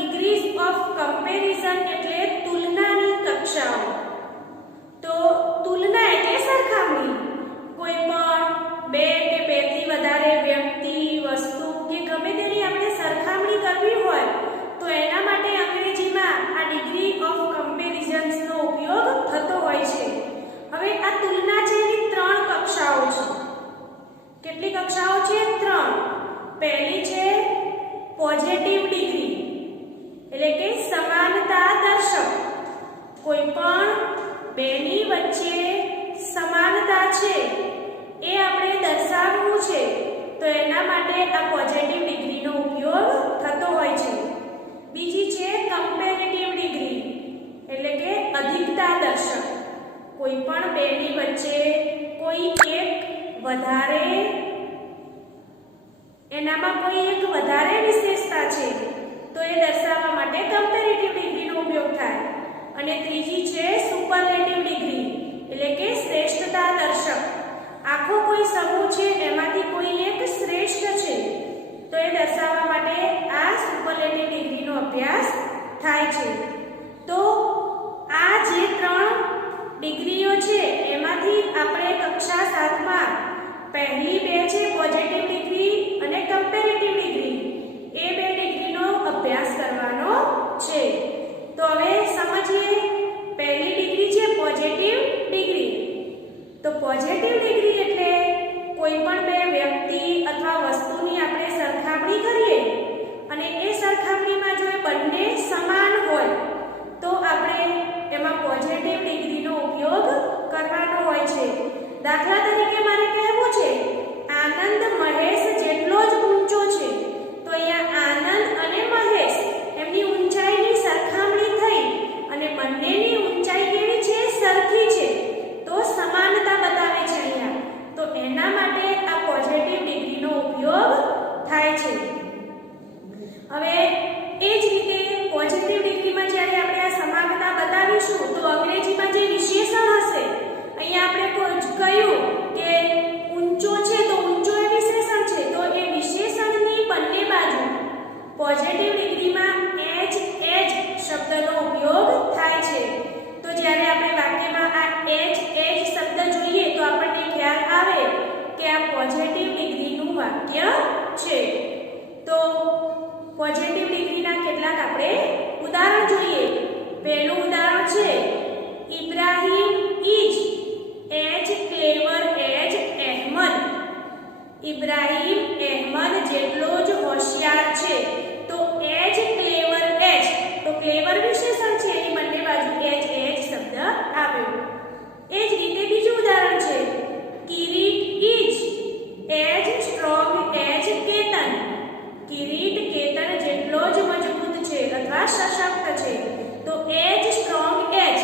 Degrees of comparison એટલે તુલનાની કક્ષાઓ. તો તુલના એટલે સરખામણી. કોઈ પણ બે કે બેથી વધારે વ્યક્તિ, વસ્તુ કે ગમે તેની આપણે સરખામણી કરવી હોય તો એના માટે અંગ્રેજીમાં આ ડિગ્રી ઓફ કમ્પેરિઝન્સનો ઉપયોગ થતો હોય છે. હવે આ તુલના છે એની ત્રણ કક્ષાઓ છે. કેટલી કક્ષાઓ છે? ત્રણ. પહેલી છે પોઝિટિવ ડિગ્રી એટલે કે સમાનતા દર્શક. કોઈ પણ બેની વચ્ચે સમાનતા છે એ આપણે દર્શાવવું છે તો એના માટે આ પોઝિટિવ ડિગ્રીનો ઉપયોગ થતો હોય છે. બીજી છે કમ્પેરેટિવ ડિગ્રી એટલે કે અધિકતા દર્શક. કોઈ પણ બેની વચ્ચે કોઈ એક વધારે, એનામાં કોઈ એક વધારે વિશેષતા છે તો એ દર્શાવવા માટે કમ્પેરેટિવ ડિગ્રીનો ઉપયોગ થાય. અને ત્રીજી છે સુપરલેટિવ ડિગ્રી એટલે કે શ્રેષ્ઠતા દર્શક. આખો કોઈ સમૂહ છે એમાંથી કોઈ એક શ્રેષ્ઠ છે તો એ દર્શાવવા માટે આ સુપરલેટિવ ડિગ્રીનો અભ્યાસ થાય છે. તો આ જે ત્રણ ડિગ્રીઓ છે એમાંથી આપણે કક્ષા 7માં પહેલી બે છે પોઝિટિવ ડિગ્રી અને કમ્પેરેટિવ ડિગ્રી, એ બે ડિગ્રીનો અભ્યાસ કરવાનો છે. તો હવે સમજીએ. પહેલી ડિગ્રી છે પોઝિટિવ ડિગ્રી. તો પોઝિટિવ ડિગ્રી એટલે કોઈ પણ બે વ્યક્તિ અથવા વસ્તુની આપણે સરખામણી કરીએ અને એ સરખામણીમાં જો એ બંને સમાન હોય તો આપણે એમાં પોઝિટિવ ડિગ્રીનો ઉપયોગ કરવાનો હોય છે. દાખલા તરીકે મારે કહેવું છે આનંદ મહેશ જેટલો જ ઊંચો છે તો અહીંયા આનંદ અને મહેશ એમની ઊંચાઈની સરખામણી થઈ અને બંનેની ઊંચાઈ કેવી છે? સરખી છે. તો સમાનતા બતાવે છે અહીંયા. તો એના માટે આ પોઝિટિવ ડિગ્રીનો ઉપયોગ થાય છે. હવે એ જ રીતે પોઝિટિવ ડિગ્રીમાં જ્યારે આપણે આ સમાનતા બતાવીશું તો અંગ્રેજીમાં જે વિશેષણ હશે, અહીંયા આપણે કહ્યું કે ઊંચો છે તો ઊંચો એ વિશેષણ છે તો એ વિશેષણની બંને બાજુ પોઝિટિવ ડિગ્રીમાં એજ શબ્દનો ઉપયોગ થાય છે. તો જ્યારે આપણે વાક્યમાં આ એજ શબ્દ જોઈએ તો આપણને ખ્યાલ આવે કે આ પોઝિટિવ ડિગ્રીનું વાક્ય છે. તો પોઝિટિવ ડિગ્રીના કેટલાક આપણે ઉદાહરણ જોઈએ. પહેલું ઉદાહરણ છે ઇબ્રાહિમ ઇઝ એજ ક્લેવર એજ અહેમદ. ઇબ્રાહિમ અહેમદ જેટલો જ હોશિયાર છે તો એજ ક્લેવર એજ. તો ક્લેવર વિશેષણ છે એની બંને બાજુ એજ શબ્દ આવ્યો. એ જ રીતે બીજું ઉદાહરણ છે કિરીટ ઇઝ એજ સ્ટ્રોંગ એજ કેતન. કિરીટ કેતન જેટલો જ મજબૂત છે અથવા સશક્ત છે તો એજ સ્ટ્રોંગ એજ.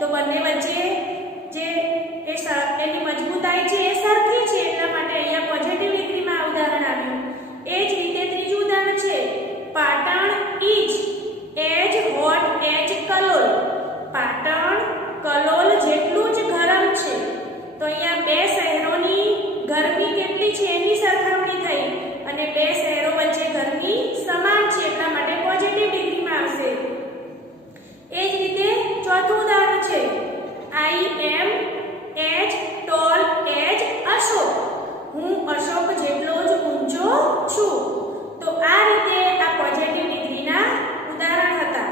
તો બંને વચ્ચે જે એની મજબૂતાઈ છે એ સરખી છે એટલા માટે અહીંયા પોઝિટિવ ડિગ્રીમાં આ ઉદાહરણ આવ્યું. એ જ રીતે ત્રીજું ઉદાહરણ છે પાટણ ઇઝ એજ હોટ એજ કલોલ. પાટણ કલોલ જેટલું જ ગરમ છે તો અહીંયા બે શહેરોની ગરમી કેટલી છે એની સરખામણી થઈ અને બે શહેરો વચ્ચે ગરમી સમાન છે એટલા માટે પોઝિટિવ ડિગ્રીમાં આવશે. એ જ રીતે ચોથું ઉદાહરણ છે આઈ એમ એજ ટોલ એજ અશોક. હું અશોક જેટલો જ ઊંચો છું. તો આ રીતે આ પોઝિટિવ ડિગ્રીના ઉદાહરણ હતા.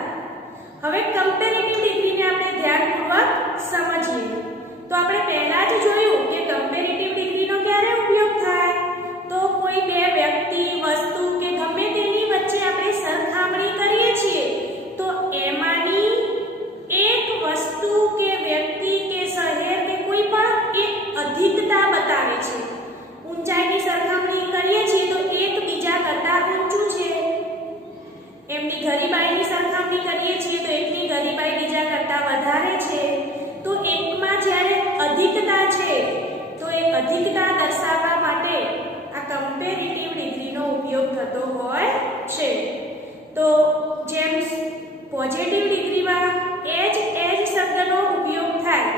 હવે કમ્પેરેટિવ ડિગ્રીને આપણે ધ્યાનપૂર્વક સમજીએ. તો આપણે પહેલા જ જોયું કે કમ્પેરેટિવ ડિગ્રીનો ક્યારે ઉપયોગ થાય? તો કોઈ બે વ્યક્તિ, વસ્તુ કે ગમે તેની વચ્ચે આપણે સરખામણી કરીએ છીએ તો એમાંની એક વસ્તુ કે વ્યક્તિ કે શહેર કે કોઈ પણ એક અધિકતા બતાવે છે. ઊંચાઈની સરખામણી કરીએ છીએ તો એક બીજા કરતાં ઊંચું છે. એમની ગરીબાઈની સરખામણી કરીએ છીએ તો એકની ગરીબાઈ બીજા કરતાં વધારે છે. તો એકમાં જ્યારે અધિકતા છે તો એ અધિકતા દર્શાવવા માટે આ કમ્પેરેટિવ ડિગ્રીનો ઉપયોગ થતો હોય છે. તો જેમ પોઝિટિવ ડિગ્રીમાં એજ શબ્દનો ઉપયોગ થાય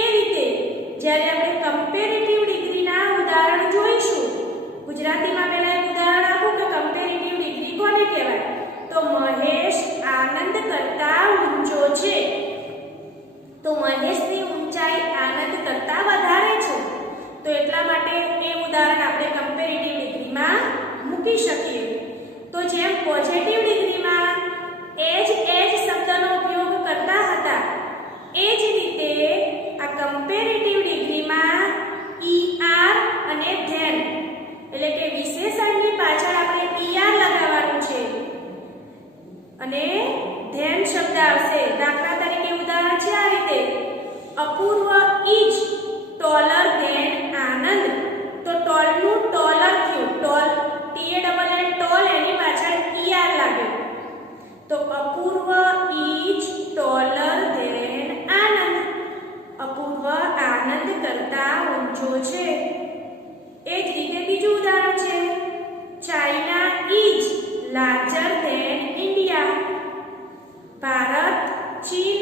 એ રીતે જ્યારે આપણે કમ્પેરેટિવ ડિગ્રીના ઉદાહરણ જોઈશું. ગુજરાતીમાં પહેલા એક ઉદાહરણ આપું કે કમ્પેરેટિવ ડિગ્રી કોને કહેવાય? તો મહેશ આનંદ કરતા ઊંચો છે. તો મહેશની ઊંચાઈ આનંદ કરતા વધારે છે. તો એટલા માટે એ ઉદાહરણ આપણે કમ્પેરેટિવ ડિગ્રીમાં મૂકી શકીએ. તો જેમ પોઝિટિવ ડિગ્રીમાં એજ શબ્દનો ઉપયોગ કરતા હતા, એ જ રીતે આ કમ્પેરેટિવ ડિગ્રીમાં ઈઆર અને ધેન એટલે કે વિશેષણની પાછળ આપણે ઈઆર લગાવવાનું છે અને ધેન શબ્દ આવશે. દાખલા તરીકે ઉદાહરણ છે આ રીતે, Apurva is taller than Anand. તો ટોલનું ટોલર થયું, ટોલ TALL ટોલ, એની પાછળ ઈઆર લાગ્યો. તો Apurva is taller than Anand. Apurva Anand કરતા ઊંચો છે. એ જ રીતે બીજું ઉદાહરણ છે, China is larger than India. Bharat ચીન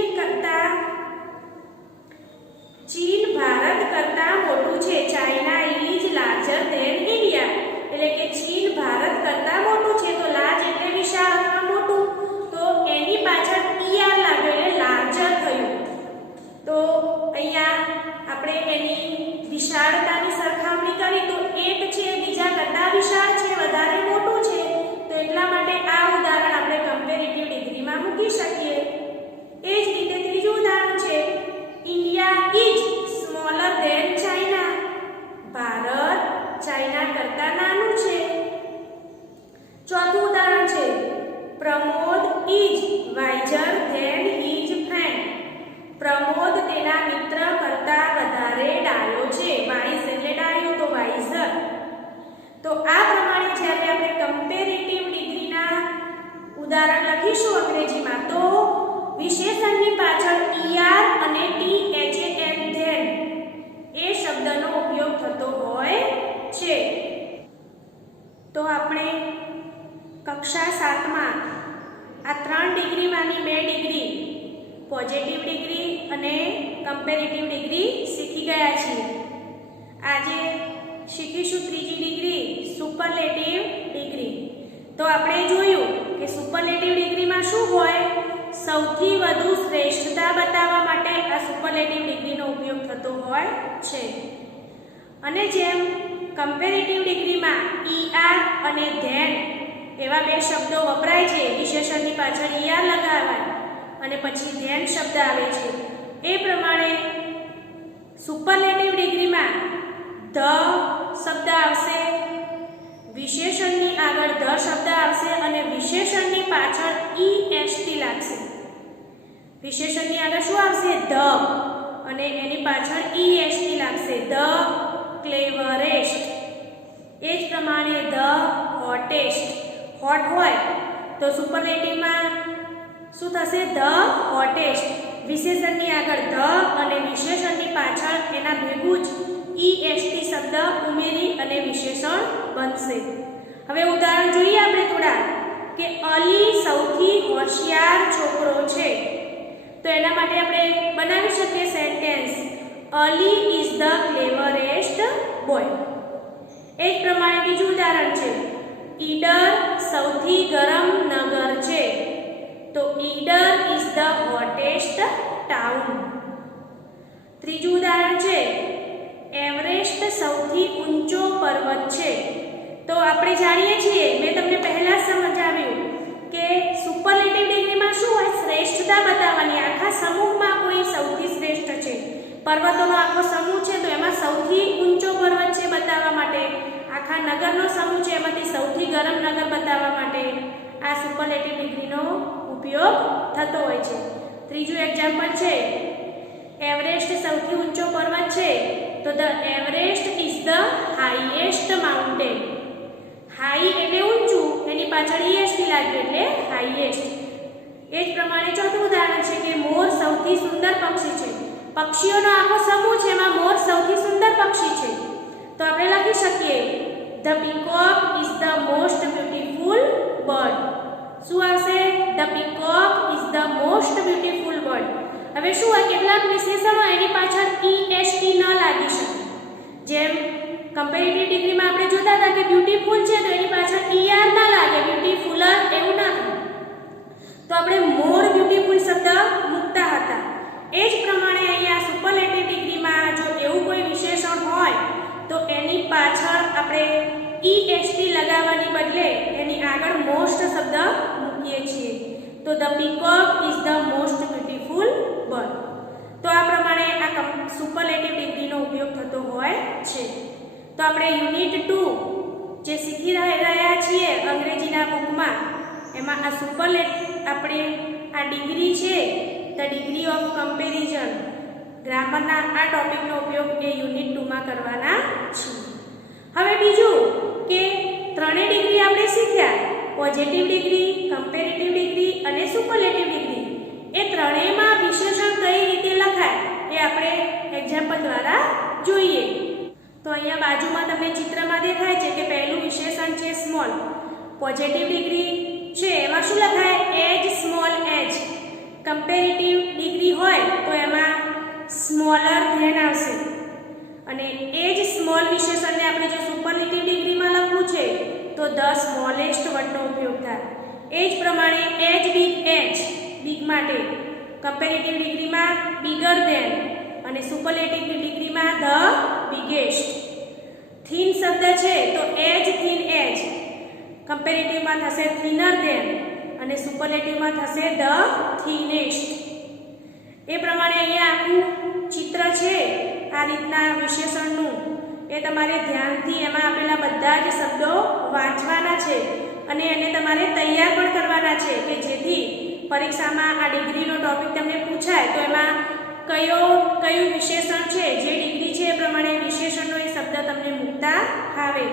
ભારત કરતા મોટું છે. China is larger than India એટલે કે ચીન ભારત કરતા મોટું છે. તો લાર્જ એટલે વિશાળ અથવા મોટું, તો એની પાછળ ઈઆર લાગ્યો એટલે લાર્જર થયું. તો અહીંયા આપણે એની વિશાળતાની સરખામણી કરી તો એક છે બીજા કરતા વિશાળ છે, વધારે મોટું છે. તો એટલા માટે આ ઉદાહરણ આપણે કમ્પેરેટિવ ડિગ્રીમાં મૂકી શકીએ. એ જ રીતે ત્રીજું ઉદાહરણ છે, India is smaller than China. Bharat China કરતા નાનું છે. ચોથું ઉદાહરણ છે, Pramod is wiser than his friend. Pramod તેના મિત્ર કરતા વધારે ડાયો છે. વાઇઝ એટલે ડાયો, તો વાઇઝર. તો આ પ્રમાણે જ્યારે આપણે કમ્પેરેટિવ ડિગ્રીના ઉદાહરણ લખીશું અંગ્રેજીમાં, તો વિશેષણની પાછળ ઈઆર અને THAN ધેન એ શબ્દનો ઉપયોગ થતો હોય છે. તો આપણે કક્ષા 7માં આ 3 ડિગ્રીમાંની 2 ડિગ્રી, પોઝિટિવ ડિગ્રી અને કમ્પેરેટિવ ડિગ્રી શીખી ગયા છીએ. આજે શીખીશું ત્રીજી ડિગ્રી, સુપરલેટિવ ડિગ્રી. તો આપણે જોયું કે સુપરલેટિવ ડિગ્રીમાં શું હોય, સૌથી વધુ શ્રેષ્ઠતા બતાવવા માટે આ સુપરલેટિવ ડિગ્રીનો ઉપયોગ થતો હોય છે. અને જેમ કમ્પેરેટિવ ડિગ્રીમાં ઈઆર અને ધેન એવા 2 શબ્દો વપરાય છે, વિશેષણની પાછળ ઈઆર લગાવાય અને પછી ધેન શબ્દ આવે છે, એ પ્રમાણે સુપરલેટિવ ડિગ્રીમાં ધ શબ્દ આવશે, વિશેષણની આગળ ધ શબ્દ આવશે અને વિશેષણની પાછળ EST લાગશે. વિશેષણની આગળ શું આવશે, ધ, અને એની પાછળ EST લાગશે, ધ ક્લેવરેસ્ટ. એ જ પ્રમાણે ધ હોટેસ્ટ. હોટ હોય તો સુપરલેટિવમાં શું થશે, ધ હોટેસ્ટ. વિશેષણની આગળ ધ અને વિશેષણની પાછળ એના ભેગું જ EST શબ્દ ઉમેરી અને વિશેષણ બનશે. હવે ઉદાહરણ જોઈએ આપણે થોડા, કે અલી સૌથી હોશિયાર છોકરો છે. તો એના માટે આપણે બનાવી શકીએ sentence, Ali is the cleverest boy. એ જ પ્રમાણે બીજું ઉદાહરણ છે, ઈડર સૌથી ગરમ નગર છે. તો Idar is the hottest town. ત્રીજું ઉદાહરણ છે, એવરેસ્ટ સૌથી ઊંચો પર્વત છે. તો આપણે જાણીએ છીએ, મેં તમને પહેલા જ સમજાવ્યું કે સુપરલેટિવ ડિગ્રીમાં શું હોય, શ્રેષ્ઠતા બતાવવાની. આખા સમૂહમાં કોઈ સૌથી શ્રેષ્ઠ છે, પર્વતોનો આખો સમૂહ છે, તો એમાં સૌથી ઊંચો પર્વત છે બતાવવા માટે. આખા નગરનો સમૂહ છે, એમાંથી સૌથી ગરમ નગર બતાવવા માટે આ સુપરલેટિવ ડિગ્રીનો ઉપયોગ થતો હોય છે. ત્રીજું એક્ઝામ્પલ છે, એવરેસ્ટ સૌથી ઊંચો પર્વત છે. તો the Everest is the highest mountain. High એટલે ઊંચું, એની પાછળ EST લાગ્યું એટલે હાઈએસ્ટ. એ જ પ્રમાણે ચોથું ઉદાહરણ છે, કે મોર સૌથી સુંદર પક્ષી છે. પક્ષીઓનો આખો સમૂહ છે, એમાં મોર સૌથી સુંદર પક્ષી છે. તો આપણે લખી શકીએ, the peacock is the most beautiful bird. શું આવશે, the peacock is the most beautiful bird. હવે શું હોય, કેટલાક વિશેષણો એની પાછળ EST ન લાગી શકે. જેમ કમ્પેરેટિવ ડિગ્રીમાં આપણે જોતા હતા કે બ્યુટીફુલ છે તો એની પાછળ ER ના લાગે, બ્યુટીફુલર એવું ના થાય. તો આપણે જ પ્રમાણે અહીંયા સુપરલેટિવ ડિગ્રીમાં જો એવું કોઈ વિશેષણ હોય તો એની પાછળ આપણે est લગાવવાની બદલે એની આગળ મોસ્ટ શબ્દ મૂકીએ છીએ. તો the peacock is the most beautiful bird. તો આ પ્રમાણે આ સુપરલેટિવ ડિગ્રીનો ઉપયોગ થતો હોય છે. તો આપણે યુનિટ 2 જે શીખી રહ્યા છીએ અંગ્રેજીના બુકમાં એમાં આ આપણે આ ડિગ્રી છે ધ ડિગ્રી ઓફ કમ્પેરિઝન ગ્રામરના આ ટોપિકનો ઉપયોગ એ યુનિટ 2 માં કરવાના છીએ. હવે બીજું કે ત્રણેય ડિગ્રી આપણે શીખ્યા, પોઝિટિવ ડિગ્રી, કમ્પેરેટિવ ડિગ્રી અને સુપરલેટિવ ડિગ્રી. એ ત્રણેયમાં વિશેષણ કઈ રીતે લખાય એ આપણે એક્ઝામ્પલ દ્વારા જોઈએ. તો અહીંયા બાજુમાં તમને ચિત્રમાં દેખાય છે કે પહેલું વિશેષણ છે સ્મોલ. પોઝિટિવ ડિગ્રી છે એમાં શું લખાય? એજ સ્મોલ એજ. કમ્પેરેટિવ ડિગ્રી હોય તો એમાં સ્મોલર ધેન આવશે. અને એજ સ્મોલ વિશેષણને આપણે જો સુપરલેટિવ ડિગ્રીમાં લખવું છે તો ધ સ્મોલેસ્ટ વર્ડનો ઉપયોગ થાય. એ જ પ્રમાણે એજ બિગ માટે કમ્પેરેટિવ ડિગ્રીમાં બિગર ધેન અને સુપરલેટિવ ડિગ્રીમાં ધ બિગેસ્ટ. થીન શબ્દ છે તો એજ થીન એજ કમ્પેરેટિવમાં થશે થિનર ધેન અને સુપરલેટિવમાં થશે ધ થિનેસ્ટ. એ પ્રમાણે અહીંયા આખું ચિત્ર છે આ રીતના વિશેષણનું એ તમારે ધ્યાનથી એમાં આપેલા બધા જ શબ્દો વાંચવાના છે અને એને તમારે તૈયાર પણ કરવાના છે કે જેથી પરીક્ષામાં આ ડિગ્રીનો ટોપિક તમને પૂછાય તો એમાં કયું વિશેષણ છે જે ડિગ્રી છે એ પ્રમાણે વિશેષણનો એ શબ્દ તમને મૂકતા આવે.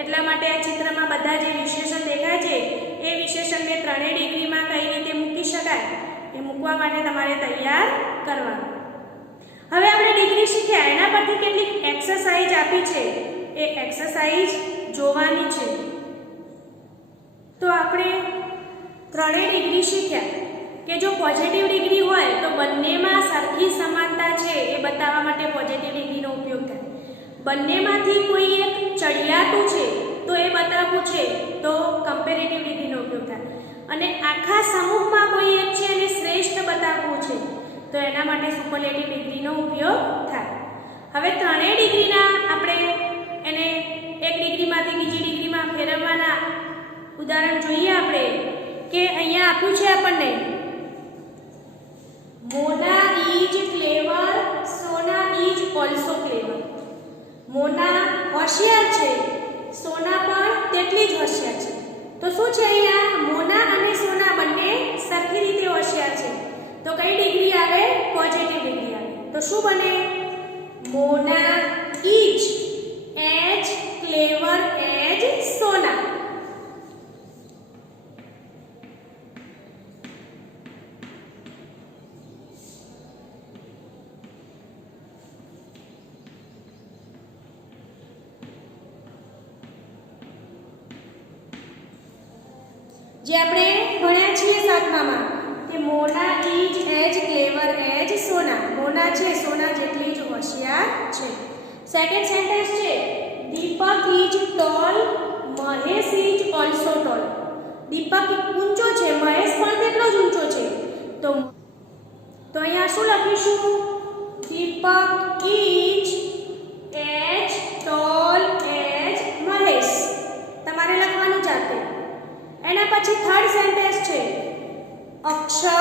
એટલા માટે આ ચિત્રમાં બધા જે વિશેષણ દેખાય છે એ વિશેષણને ત્રણેય ડિગ્રીમાં કઈ રીતે મૂકી શકાય એ મૂકવા માટે તમારે તૈયાર કરવાનું. હવે આપણે ડિગ્રી શીખ્યા એના પરથી કેટલીક એક્સરસાઇઝ આપી છે એ એક્સરસાઇઝ જોવાની છે. તો આપણે ત્રણેય ડિગ્રી શીખ્યા કે જો પોઝિટિવ ડિગ્રી હોય તો બંનેમાં સરખી સમાનતા છે એ બતાવવા માટે પોઝિટિવ ડિગ્રીનો ઉપયોગ થાય. બંનેમાંથી કોઈ એક ચડિયાતું છે તો એ બતાવવું છે તો કમ્પેરેટિવ ડિગ્રીનો ઉપયોગ થાય. અને આખા સમૂહમાં કોઈ એક છે એને શ્રેષ્ઠ બતાવવું છે તો એના માટે સુપરલેટિવ ડિગ્રીનો ઉપયોગ થાય. હવે ત્રણેય ડિગ્રીના આપણે એને એક ડિગ્રીમાંથી બીજી ડિગ્રીમાં ફેરવવાના ઉદાહરણ જોઈએ આપણે કે અહીંયા આપ્યું છે આપણને Mona is clever, Sona is also clever. Mona હોશિયાર છે, સોના પણ તેટલી જ હોશિયાર છે. તો શું છે અહીંયા મોના અને સોના બંને સરખી રીતે હોશિયાર છે તો કઈ ડિગ્રી આવે? પોઝિટિવ ડિગ્રી આવે. તો શું બને? મોના ઇઝ એજ ક્લેવર એજ સોના. જે આપણે ભણ્યા છીએ સાતમામાં કે મોના ઇઝ એજ ક્લેવર એજ સોના. મોના છે સોના જેટલી જ હોશિયાર છે. સેકન્ડ સેન્ટેન્સ છે Deepak is tall, Mahesh is also tall. Deepak ઊંચો છે, મહેશ પણ તેટલો જ ઊંચો છે. તો અહીંયા શું લખીશું? Deepak is as tall as Mahesh. તમારે લખવાનું જાતે. એના પછી થર્ડ સેન્ટેન્સ છે Akshay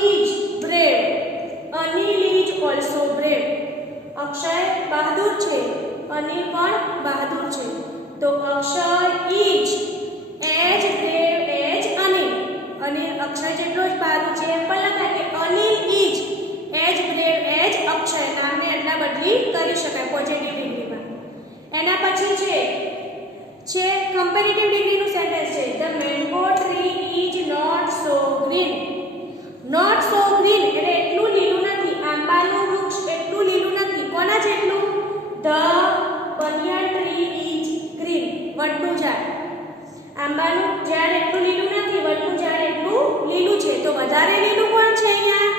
is brave, Anil is also brave. Akshay બહાદુર છે, અનિલ પણ બહાદુર છે. તો Akshay is as brave as Anil. અને અક્ષય જેટલો જ બહાદુર છે એમ પણ લખાય કે અનિલ ઇઝ એજ બ્રેવ એજ અક્ષય. નામને એટલા બદલી કરી શકાય પોઝિટિવ ડિગ્રીમાં. એના પછી છે કમ્પેરેટિવ ડિગ્રીનું સેન્ટેન્સ છે the mango tree is not so green. Not so green એટલે એટલું લીલું નથી. આંબાનું વૃક્ષ એટલું લીલું નથી. કોના જેટલું? The banyan tree is green. વડનું ઝાડ. આંબાનું ઝાડ એટલું લીલું નથી, વડનું ઝાડ એટલું લીલું છે. તો વધારે લીલું કોણ છે અહીંયા?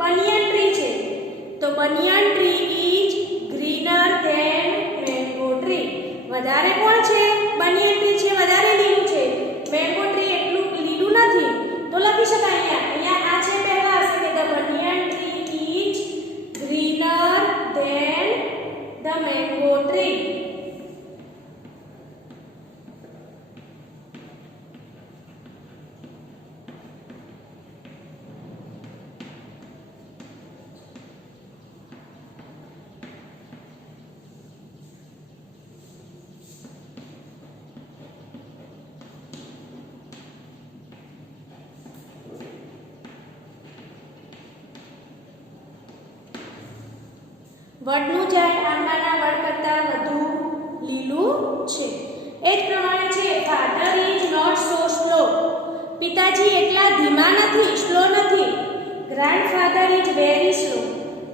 બનિયન ટ્રી છે. તો banyan tree is greener than mango tree. વધારે કોણ છે? બનિયન ટ્રી છે, વધારે લીલું છે. મેંગો ટ્રી એટલું લીલું નથી. તો લખી શકાય અહીંયા આ છે પહેલા હશે કે ધ બનિયન ટ્રી ઇઝ વડનું ઝાડ આંબાના વડ કરતાં વધુ લીલું છે. એ જ પ્રમાણે છે father is not so slow. પિતાજી એટલા ધીમા નથી, સ્લો નથી. Grandfather is very slow.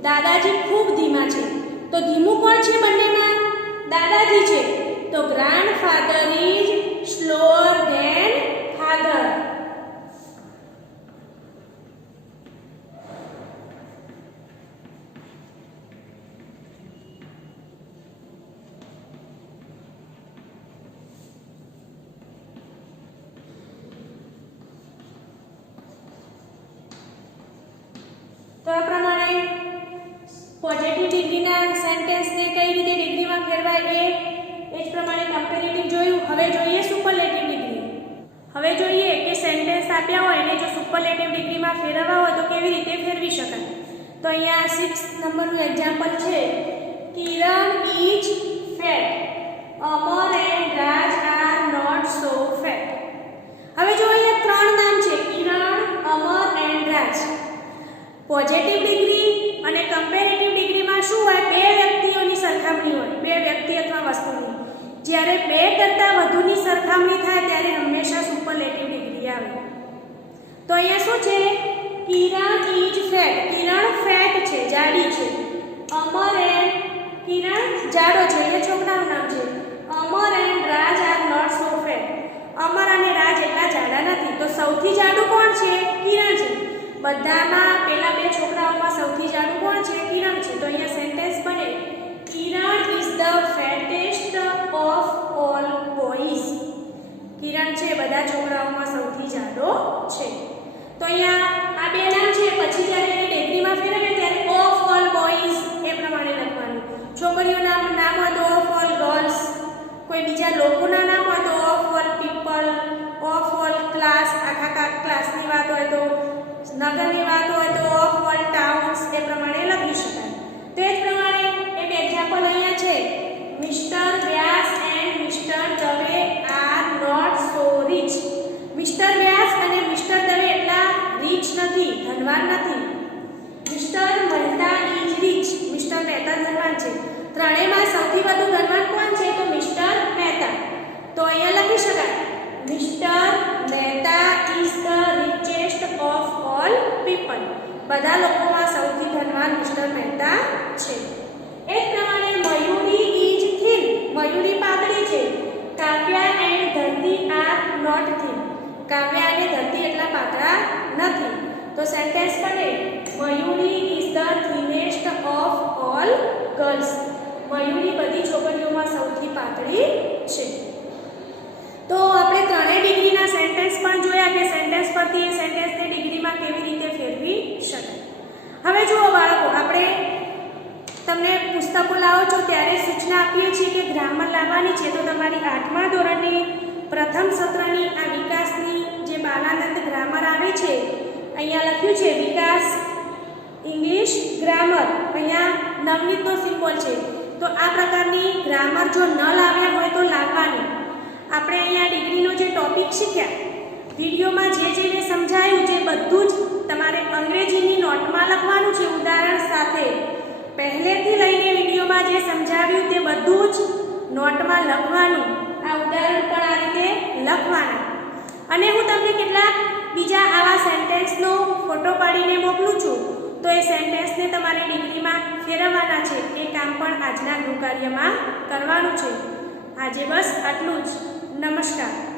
દાદાજી ખૂબ ધીમા છે. તો ધીમું કોણ છે બંનેમાં? દાદાજી છે. તો grandfather is slower than father. તો આ પ્રમાણે પોઝિટિવ ડિગ્રીના સેન્ટેન્સને કઈ રીતે ડિગ્રીમાં ફેરવાય એ જ પ્રમાણે કમ્પેરેટિવ જોયું. હવે જોઈએ સુપરલેટિવ ડિગ્રી. હવે જોઈએ કે સેન્ટેન્સ આપ્યા હોય એને જો સુપરલેટિવ ડિગ્રીમાં ફેરવવા હોય તો કેવી રીતે ફેરવી શકાય. તો અહીંયા 6 નંબરનું એક્ઝામ્પલ છે. Kiran is fat. Amar and Raj are not so fat. હવે જો અહીંયા 3 નામ છે, Kiran, Amar and Raj. Positive degree અને કમ્પેરેટિવ ડિગ્રીમાં શું હોય? બે વ્યક્તિઓની સરખામણી હોય, બે વ્યક્તિ અથવા વસ્તુની. જ્યારે બે કરતાં વધુની સરખામણી થાય ત્યારે હંમેશા સુપરલેટિવ ડિગ્રી આવે. તો અહીંયા શું છે? Kiran is fat. Kiran fat છે, જાડી છે. અમર એન્ડ કિરણ જાડો છે, એ છોકરાનું નામ છે. Amar and Raj are not so fat. Amar અને રાજ એટલા જાડા નથી. તો સૌથી જાડું કોણ છે? કિરણ છે. બધામાં પેલા બે છોકરાઓમાં સૌથી જાડું કોણ છે? કિરણ છે. તો અહીંયા સેન્ટેન્સ બને Kiran is the fattest of all boys. Kiran છે બધા છોકરાઓમાં સૌથી જાડો છે. તો અહીંયા આ બે નામ છે, પછી જ્યારે એને ડિગ્રીમાં ફેરવે ત્યારે ઓફ ઓલ બોયઝ એ પ્રમાણે લખવાનું. છોકરીઓના નામ હોય તો ઓફ ઓલ ગર્લ્સ, કોઈ બીજા લોકોના નામ હોય તો of all people, of all class, આખા ક્લાસની વાત હોય તો, નગરની વાત હોય તો ઓફ ઓલ ટાઉન્સ એ પ્રમાણે લખી શકાય. તો એ જ પ્રમાણે એક એક્ઝામ્પલ અહીંયા છે. Mister Vyas and mister Dave are not so rich. Mister Vyas અને મિસ્ટર દવે એટલા રીચ નથી, ધનવાન નથી. Mister Mehta is rich. Mister Mehta ધનવાન છે. ત્રણેયમાં સૌથી વધુ ધનવાન કોણ છે? તો મિસ્ટર મહેતા. તો અહીંયા લખી શકાય mister Mehta is the richest of all people. બધા લોકોમાં સૌથી ધનવાન મિસ્ટર મહેતા છે. એ જ પ્રમાણે મયુરી ઇઝ thin. મયુરી પાતળી છે. કાવ્યા એન્ડ ધરતી આર નોટ thin. કાવ્યા અને ધરતી એટલા પાતળા નથી. તો સેન્ટેન્સ બને Mayuri is the thinnest of all girls. Mayuri બધી છોકરીઓમાં સૌથી પાતળી છે. તો આપણે ત્રણેય ડિગ્રીના સેન્ટેન્સ પણ જોયા કે સેન્ટેન્સ પરથી એ સેન્ટેન્સને ડિગ્રીમાં કેવી રીતે ફેરવી શકાય. હવે જુઓ બાળકો, આપણે તમને પુસ્તકો લાવો છો ત્યારે સૂચના આપીએ છીએ કે ગ્રામર લાવવાની છે. તો તમારી 8મા ધોરણની પ્રથમ સત્રની આ વિકાસની જે બાલાનંદ ગ્રામર આવે છે, અહીંયા લખ્યું છે વિકાસ ઇંગ્લિશ ગ્રામર. અહીંયા નવનીતનો સિમ્બોલ છે. તો આ પ્રકારની ગ્રામર જો ન લાવ્યા હોય તો લાવવાની. આપણે અહીંયા ડિગ્રીનો જે ટોપિક શીખ્યા, વિડીયોમાં જે મેં સમજાયું છે બધું જ તમારે અંગ્રેજીની નોટમાં લખવાનું છે ઉદાહરણ સાથે. પહેલેથી લઈને વિડીયોમાં જે સમજાવ્યું તે બધું જ નોટમાં લખવાનું. આ ઉદાહરણ પણ આ રીતે લખવાના. અને હું તમને કેટલાક બીજા આવા સેન્ટેન્સનો ફોટો પાડીને મોકલું છું. તો એ સેન્ટેન્સને તમારે ડિગ્રીમાં ફેરવવાના છે. એ કામ પણ આજના ગૃહકાર્યમાં કરવાનું છે. આજે બસ આટલું જ. નમસ્કાર.